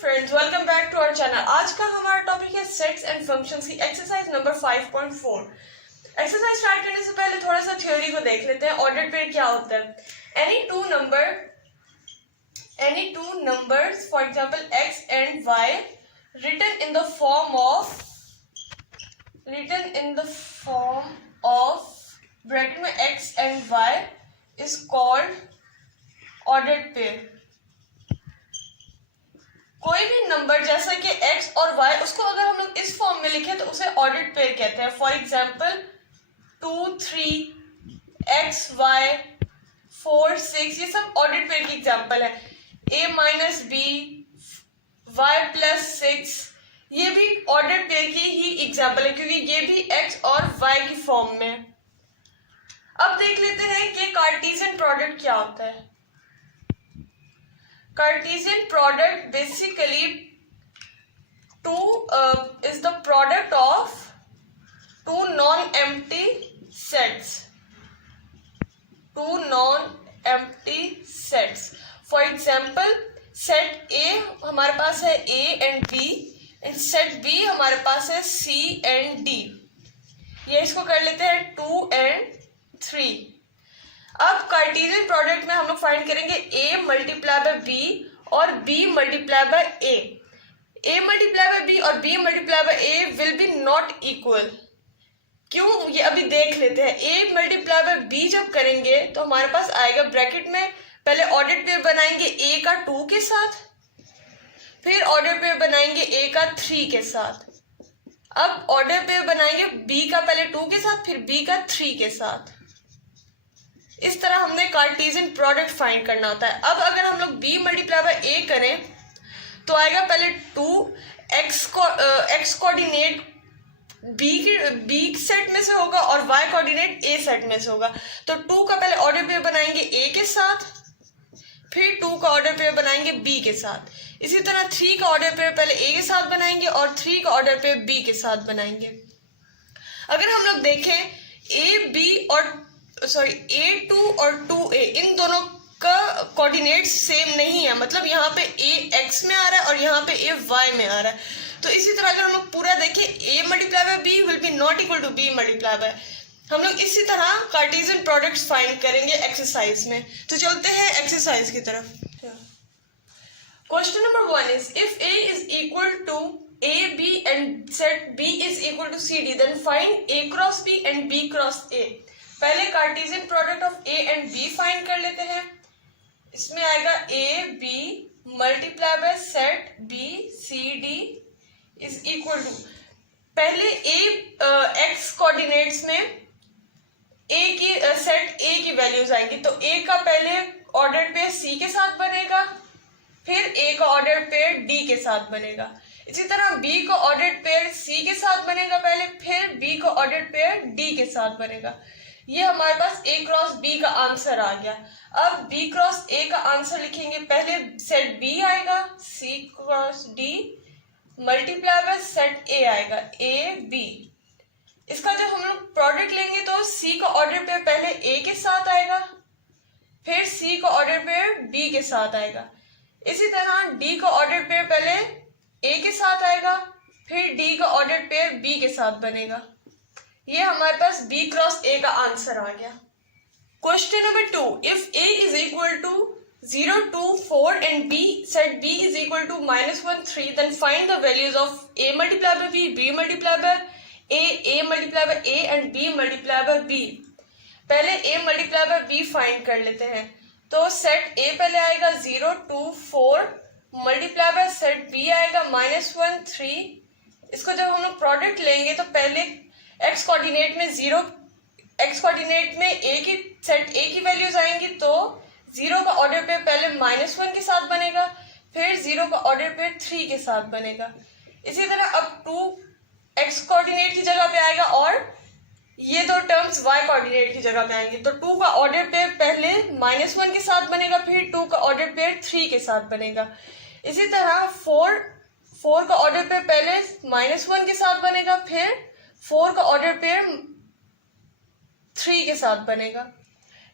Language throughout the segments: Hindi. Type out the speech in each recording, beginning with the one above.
Friends, welcome back to our channel. आज का हमारा टॉपिक है सेट्स एंड फंक्शंस की एक्सरसाइज नंबर 5.4। एक्सरसाइज स्टार्ट करने से पहले थोड़ा सा थ्योरी को देख लेते हैं। ऑर्डर्ड पेयर क्या होता है? Any two numbers for example x and y written in the form of bracket में x and y is called ordered pair। कोई भी नंबर जैसा कि x और y, उसको अगर हम लोग इस फॉर्म में लिखें तो उसे ऑर्डर्ड पेयर कहते हैं। फॉर एग्जाम्पल 2, 3, x, y, 4, 6, ये सब ऑर्डर्ड पेयर की एग्जाम्पल है। a minus b, y plus 6, ये भी ऑर्डर्ड पेयर की ही एग्जाम्पल है क्योंकि ये भी x और y की फॉर्म में। अब देख लेते हैं कि कार्टेशियन प्रोडक्ट क्या होता है। Cartesian product basically is the product of two non-empty sets. For example, set A हमारे पास है A and B and set B हमारे पास है C and D। ये इसको कर लेते हैं 2 and 3। अब कार्टेशियन प्रोडक्ट में हम लोग फाइंड करेंगे a मल्टीप्लाई बाय b और b multiply by a multiply by b और b multiply by a will be not equal. क्यों, ये अभी देख लेते हैं। a मल्टीप्लाई बाय b जब करेंगे तो हमारे पास आएगा ब्रैकेट में, पहले ऑर्डर्ड पेयर बनाएंगे a का 2 के साथ, फिर ऑर्डर पेयर बनाएंगे a का 3 के साथ। अब ऑर्डर पेयर बनाएंगे b का पहले 2 के साथ, फिर b का 3 के साथ। इस तरह हमने कार्टेशियन प्रोडक्ट फाइंड करना होता है। अब अगर हम लोग b मल्टीप्लाई बाय a करें तो आएगा पहले 2, x कोऑर्डिनेट b सेट में से होगा और y कोऑर्डिनेट a सेट में से होगा। तो 2 का पहले ऑर्डर पेयर बनाएंगे a के साथ, फिर 2 का ऑर्डर पेयर बनाएंगे b के साथ। इसी तरह 3 का ऑर्डर पेयर पहले a के साथ बनाएंगे और 3 का ऑर्डर पेयर b के साथ बनाएंगे। अगर हम लोग देखें A2 और 2A इन दोनों का कोऑर्डिनेट सेम नहीं है, मतलब यहाँ पे A x में आ रहा है और यहाँ पे A y में आ रहा है। तो इसी तरह अगर हम लोग पूरा देखें A multiply by B will be not equal to B multiply by. हम लोग इसी तरह कार्टेशियन प्रोडक्ट्स फाइंड करेंगे एक्सरसाइज में। तो चलते हैं एक्सरसाइज की तरफ। Question number 1 is if A is equal to AB and set B is equal to CD, then find A cross B and B cross A। पहले Cartesian product of A and B find कर लेते हैं। इसमें आएगा AB multiply by set B C D is equal to, पहले x कोऑर्डिनेट्स में A की सेट A की वैल्यूज आएंगी। तो A का पहले ऑर्डर पेयर C के साथ बनेगा, फिर A का ऑर्डर पेयर D के साथ बनेगा। इसी तरह B का ऑर्डर पेयर C के साथ बनेगा पहले, फिर B का ऑर्डर पेयर D के साथ बनेगा। ये हमारे पास A क्रॉस B का आंसर आ गया। अब B क्रॉस A का आंसर लिखेंगे, पहले सेट B आएगा C cross D multiply by set A आएगा A B। इसका जब हम लोग प्रोडक्ट लेंगे तो C का ऑर्डर पेयर पहले A के साथ आएगा, फिर C का ऑर्डर पेयर B के साथ आएगा। इसी तरह D का ऑर्डर पेयर पहले A के साथ आएगा, फिर D का ऑर्डर पेयर B के साथ बनेगा। ये हमारे पास B क्रॉस A का आंसर आ गया। Question number 2, if A is equal to 0, 2, 4 and B set B is equal to -1, 3, then find the values of A multiply by B, B multiply by A multiply by A and B multiply by B। पहले A multiply by B find कर लेते हैं। तो सेट A पहले आएगा 0, 2, 4 मल्टीप्लाई बाय सेट B आएगा -1, 3। इसको जब हम लोग प्रोडक्ट लेंगे तो पहले x कोऑर्डिनेट में A की सेट A की वैल्यूज आएंगी, तो 0 का ऑर्डर पेयर पहले -1 के साथ बनेगा, फिर 0 का ऑर्डर पेयर 3 के साथ बनेगा। इसी तरह अब 2 x कोऑर्डिनेट की जगह पे आएगा और ये दो टर्म्स y कोऑर्डिनेट की जगह पे आएंगे। तो 2 का ऑर्डर पेयर पहले -1 के साथ बनेगा, फिर 2 का ऑर्डर पेयर 3 के साथ बनेगा। इसी तरह 4 का ऑर्डर पेयर पहले -1 के साथ बनेगा, फिर 4 का ऑर्डर पेयर 3 के साथ बनेगा।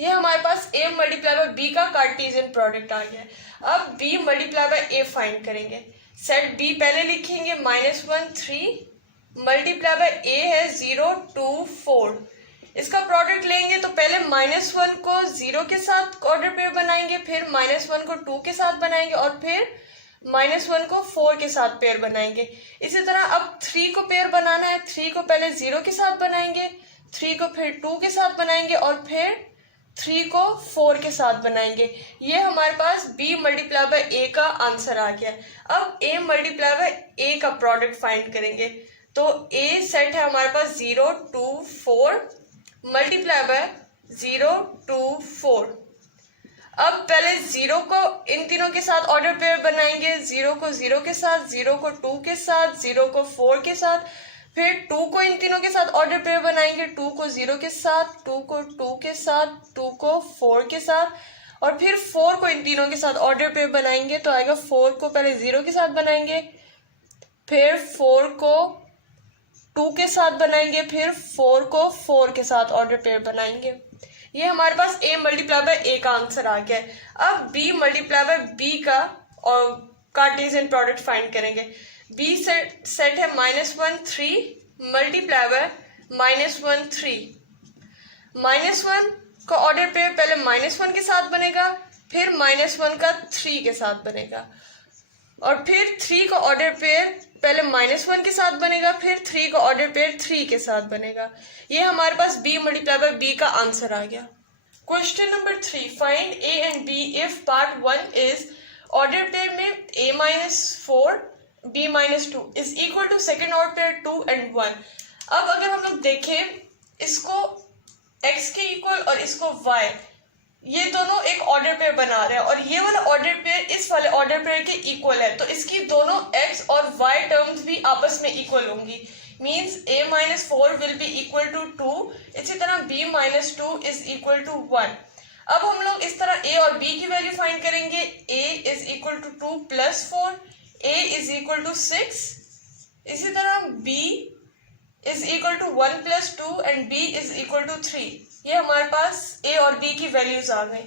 ये हमारे पास a मल्टीप्लाई बाय b का कार्टेशियन प्रोडक्ट आ गया है। अब b multiply by a find करेंगे। सेट b पहले लिखेंगे -1 3 मल्टीप्लाई बाय a है 0 2 4। इसका प्रोडक्ट लेंगे तो पहले -1 को 0 के साथ ऑर्डर पेयर बनाएंगे, फिर -1 को 2 के साथ बनाएंगे और फिर -1 को 4 के साथ पेयर बनाएंगे। इसी तरह अब 3 को पेयर बनाना है। 3 को पहले 0 के साथ बनाएंगे, 3 को फिर 2 के साथ बनाएंगे और फिर 3 को 4 के साथ बनाएंगे। ये हमारे पास b मल्टीप्लाई बाय a का आंसर आ गया। अब a मल्टीप्लाई बाय a का प्रोडक्ट फाइंड करेंगे। तो a सेट है हमारे पास 0 2 4 मल्टीप्लाई बाय 0 2 4। अब पहले 0 को इन तीनों के साथ ऑर्डर पेयर बनाएंगे। 0 को 0 के साथ, 0 को 2 के साथ, 0 को 4 के साथ, फिर 2 को इन तीनों के साथ ऑर्डर पेयर बनाएंगे। 2 को 0 के साथ, 2 को 2 के साथ, 2 को 4 के साथ और फिर 4 को इन तीनों के साथ ऑर्डर पेयर बनाएंगे। तो आएगा 4 को पहले 0 के साथ बनाएंगे, फिर 4 को 2 के साथ बनाएंगे, फिर 4 को 4 के साथ ऑर्डर पेयर बनाएंगे। ये हमारे पास a मल्टीप्लाई बाय a का आंसर आ गया है। अब b मल्टीप्लाई बाय b का और कार्टेशियन प्रोडक्ट फाइंड करेंगे। b सेट है -1 3 मल्टीप्लाई बाय -1 3। -1 का ऑर्डर पेयर पहले -1 के साथ बनेगा, फिर -1 का 3 के साथ बनेगा और फिर 3 का ऑर्डर पेयर पहले -1 के साथ बनेगा, फिर 3 का ऑर्डर पेयर 3 के साथ बनेगा। ये हमारे पास b मल्टीप्लाई बाय b का आंसर आ गया। Question number 3, find a and b if part 1 is order pair में a-4 b-2 is equal to second order pair 2 and 1। अब अगर हम लोग देखें इसको x के इक्वल और इसको y, ये दोनों एक ऑर्डर पेयर बना रहे हैं और ये वाला ऑर्डर पेयर इस वाले ऑर्डर पेयर के इक्वल है, तो इसकी दोनों x और y टर्म्स भी आपस में इक्वल होंगी। Means a-4 will be equal to 2। इसी तरह b-2 इज इक्वल टू 1। अब हम लोग इस तरह a और b की वैल्यू फाइंड करेंगे। a is equal to 2 + 4, a is equal to 6। इसी तरह b is equal to 1 + 2 and b is equal to 3। ये हमारे पास a और b की वैल्यूज आ गई।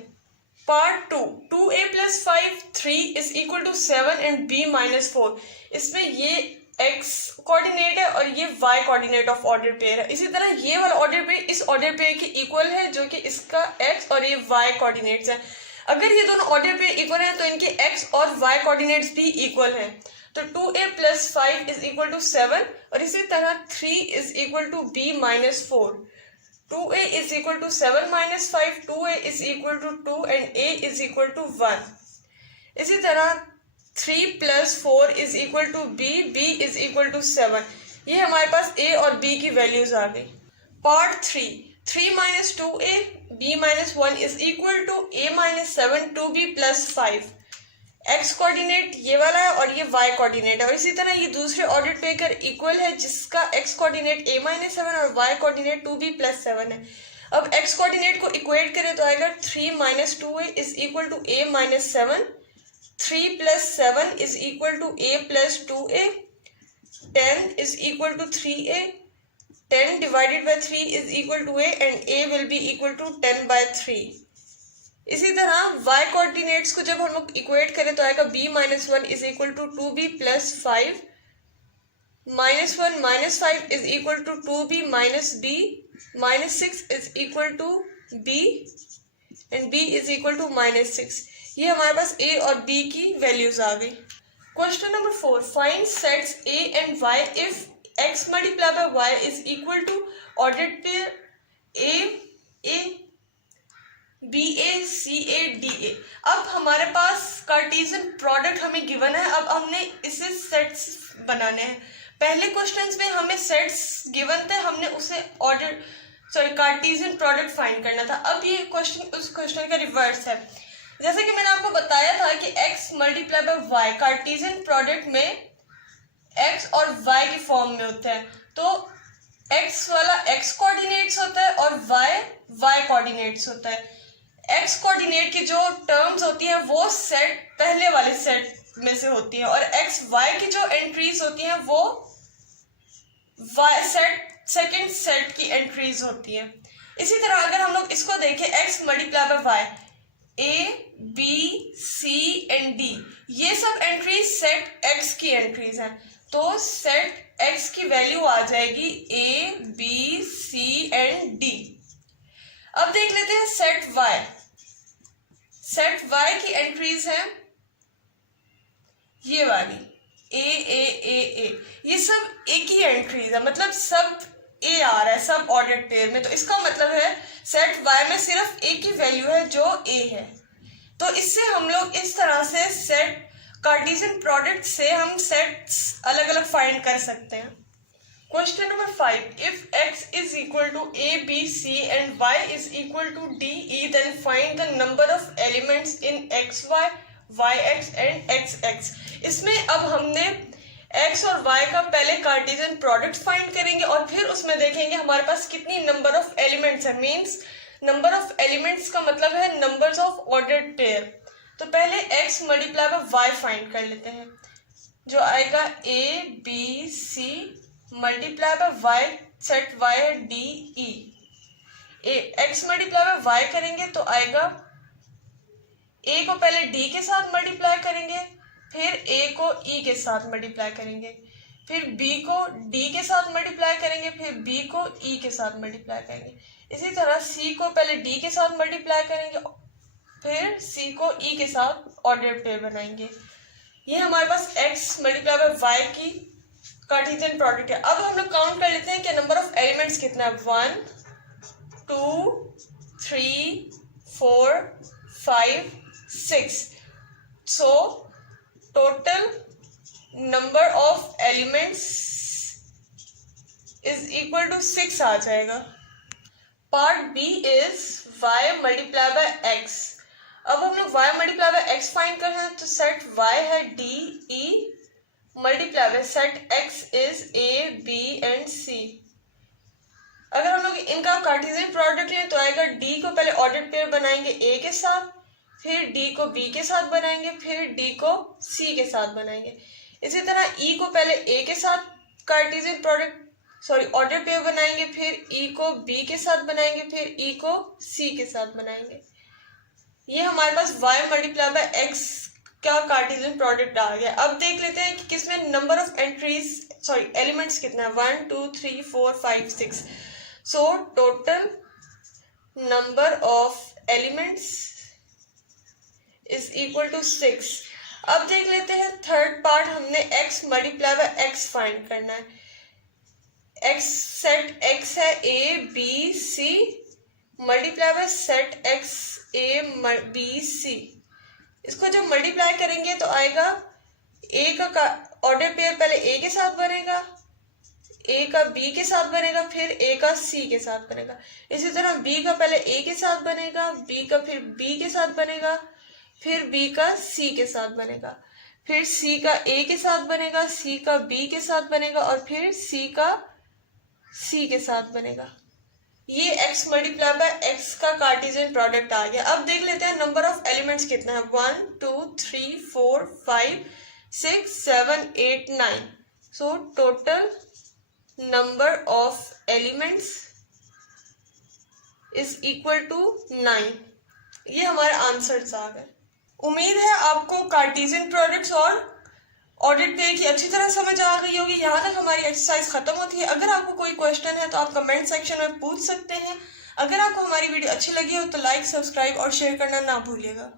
Part 2, 2a + 5 3 is equal to 7 and b-4। इसमें ये x कोऑर्डिनेट है और ये y coordinate of order pair है। इसी तरह ये वाला ऑर्डर पेयर इस ऑर्डर पेयर के इक्वल है जो कि इसका x और ये y कोऑर्डिनेट्स है। अगर ये दोनों ऑर्डर पेयर इक्वल हैं तो इनके x और y कोऑर्डिनेट्स भी इक्वल हैं। तो 2a + 5 इज इक्वल टू 7 और इसी तरह 3 is equal to b-4। 2a is equal to 7 - 5, 2a is equal to 2 and a is equal to 1। इसी तरह 3 + 4 is equal to b, b is equal to 7। ये हमारे पास a और b की वैल्यूज आ गई। Part 3, 3 - 2a b-1 is equal to a-7 2b + 5। x coordinate ये वाला है और ये y कोऑर्डिनेट है और इसी तरह ये दूसरे ऑर्डर पेयर का इक्वल है जिसका x कोऑर्डिनेट a-7 और y कोऑर्डिनेट 2b + 7 है। अब x कोऑर्डिनेट को इक्वेट करें तो आएगा 3 - 2a is equal to a-7, 3 + 7 is equal to a + 2a, 10 is equal to 3a, 10 divided by 3 is equal to a and a will be equal to 10/3। इसी तरह y कोऑर्डिनेट्स को जब हम लोग इक्वेट करें तो आएगा b-1 is equal to 2b + 5, -1 - 5 is equal to 2b - b, -6 is equal to b and b is equal to -6। ये हमारे पास a और b की वैल्यूज आ गई। Question number 4, find sets a and y if x multiply by y is equal to ordered pair a BA-CA-DA। अब हमारे पास कार्टेशियन प्रोडक्ट हमें गिवन है। अब हमने इसे सेट्स बनाने हैं। पहले क्वेश्चंस में हमें सेट्स गिवन थे, हमने उसे कार्टेशियन प्रोडक्ट फाइंड करना था। अब ये क्वेश्चन उस क्वेश्चन का रिवर्स है। जैसे कि मैंने आपको बताया था कि x multiply by y Cartesian product में x और y की फॉर्म में होता है। तो x वाला x कोऑर्डिनेट्स होता है और y कोऑर्डिनेट्स होता है। x कोऑर्डिनेट की जो टर्म्स होती है वो सेट पहले वाले सेट में से होती है और x y की जो एंट्रीज होती हैं वो y सेट सेकंड सेट की एंट्रीज होती है। इसी तरह अगर हम लोग इसको देखें x multiply by Y, A B C and D, ये सब एंट्रीज सेट x की एंट्रीज हैं, तो सेट x की वैल्यू आ जाएगी A B C and D. अब देख लेते हैं सेट y। सेट y की एंट्रीज हैं ये वाली ए, ये सब एक ही एंट्रीज है, मतलब सब ए आ रहा है सब ऑर्डर्ड पेयर में, तो इसका मतलब है सेट y में सिर्फ एक ही वैल्यू है जो a है। तो इससे हम लोग इस तरह से सेट कार्टेशियन प्रोडक्ट से हम सेट्स अलग अलग फाइंड कर सकते हैं। Question number 5, if x is equal to a b c and y is equal to d e, then find the number of elements in xy, yx and xx। इसमें अब हमने x और y का पहले कार्टेशियन प्रोडक्ट फाइंड करेंगे और फिर उसमें देखेंगे हमारे पास कितनी नंबर ऑफ एलिमेंट्स है, मींस नंबर ऑफ एलिमेंट्स का मतलब है नंबर्स ऑफ ऑर्डर्ड पेयर। तो पहले x multiply by y find कर लेते हैं, जो आएगा a b c multiply by y, set y है d e। x multiply by y करेंगे तो आएगा a को पहले d के साथ मल्टीप्लाई करेंगे, फिर a को e के साथ मल्टीप्लाई करेंगे, फिर b को d के साथ मल्टीप्लाई करेंगे, फिर b को e के साथ मल्टीप्लाई करेंगे। इसी तरह c को पहले d के साथ मल्टीप्लाई करेंगे, फिर c को e के साथ ऑर्डर्ड पेयर बनाएंगे। ये हमारे पास x मल्टीप्लाई बाय y की कार्टेशियन प्रोडक्ट है। अब हम लोग काउंट कर लेते हैं कि नंबर ऑफ एलिमेंट्स कितना है, 1 2 3 4 5 6। So total number of elements is equal to 6 आ जाएगा। Part B is y multiply by x। अब हम लोग y मल्टीप्लाई बाय x फाइंड कर रहे हैं, तो सेट y है d e multiply by set x is a b and c। अगर हम लोग इनका कार्टेशियन प्रोडक्ट लें तो आएगा d को पहले ऑर्डर्ड पेयर बनाएंगे a के साथ, फिर d को b के साथ बनाएंगे, फिर d को c के साथ बनाएंगे। इसी तरह e को पहले a के साथ कार्टेशियन प्रोडक्ट ऑर्डर पेयर बनाएंगे, फिर e को b के साथ बनाएंगे, फिर e को c के साथ बनाएंगे। ये हमारे पास y मल्टीप्लाई बाय x का कार्टेशियन प्रोडक्ट आ गया। अब देख लेते हैं कि किसमें नंबर ऑफ एंट्रीज एलिमेंट्स कितना है, 1 2 3 4 5 6। So total number of elements is equal to 6। अब देख लेते हैं थर्ड पार्ट, हमने x मल्टीप्लाई बाय x फाइंड करना है। x सेट x है a b c multiply by set x a b c। इसको जब मल्टीप्लाई करेंगे तो आएगा a का ऑर्डर पेयर पहले a के साथ बनेगा, a का b के साथ बनेगा, फिर a का c के साथ बनेगा। इसी तरह b का पहले a के साथ बनेगा, b का फिर b के साथ बनेगा, फिर b का c के साथ बनेगा, फिर c का a के साथ बनेगा, c का b के साथ बनेगा और फिर c का c के साथ बनेगा। ये x मल्टीप्लाई बाय x का कार्टेशियन प्रोडक्ट आ गया। अब देख लेते हैं नंबर ऑफ एलिमेंट्स कितना है, 1 2 3 4 5 6 7 8 9। So total number of elements is equal to 9। ये हमारे आंसर्स आ गए। उम्मीद है आपको कार्टेशियन प्रोडक्ट्स और ऑर्डर्ड पेयर की अच्छी तरह समझ आ गई होगी। यहाँ तक हमारी एक्सरसाइज खत्म होती है। अगर आपको कोई क्वेश्चन है तो आप कमेंट सेक्शन में पूछ सकते हैं। अगर आपको हमारी वीडियो अच्छी लगी हो तो लाइक, सब्सक्राइब और शेयर करना ना भूलिएगा।